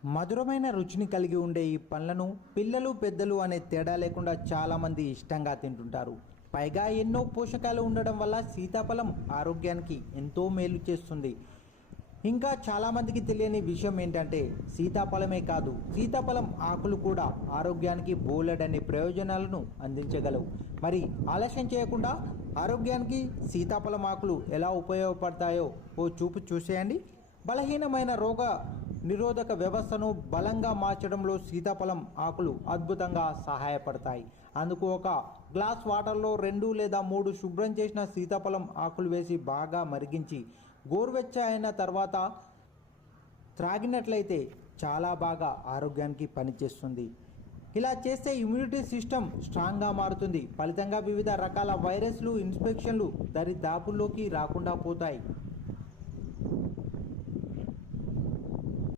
మధురమైన రుచిని కలిగి ఉండే ఈ పండ్లను పిల్లలు పెద్దలు అనే తేడా లేకుండా చాలామంది ఇష్టంగా తింటుంటారు. పైగా ఎన్నో పోషకాలు ఉండడం వల్ల సీతాఫలం ఆరోగ్యానికి ఎంతో మేలు చేస్తుంది. ఇంకా చాలామందికి తెలియని విషయం ఏంటంటే సీతాఫలమే కాదు, సీతాఫలం ఆకులు కూడా ఆరోగ్యానికి బోలెడన్ని ప్రయోజనాలను అందించగలవు. మరి ఆలస్యం చేయకుండా ఆరోగ్యానికి సీతాఫలం ఆకులు ఎలా ఉపయోగపడతాయో ఓ చూపు చూసేయండి. బలహీనమైన రోగ నిరోధక వ్యవస్థను బలంగా మార్చడంలో సీతాఫలం ఆకులు అద్భుతంగా సహాయపడతాయి. అందుకు ఒక గ్లాస్ వాటర్లో 2 లేదా 3 శుభ్రం చేసిన సీతాఫలం ఆకులు వేసి బాగా మరిగించి గోరువెచ్చ అయిన తర్వాత త్రాగినట్లయితే చాలా బాగా ఆరోగ్యానికి పనిచేస్తుంది. ఇలా చేస్తే ఇమ్యూనిటీ సిస్టమ్ స్ట్రాంగ్గా మారుతుంది. ఫలితంగా వివిధ రకాల వైరస్లు, ఇన్ఫెక్షన్లు దరిదాపుల్లోకి రాకుండా పోతాయి.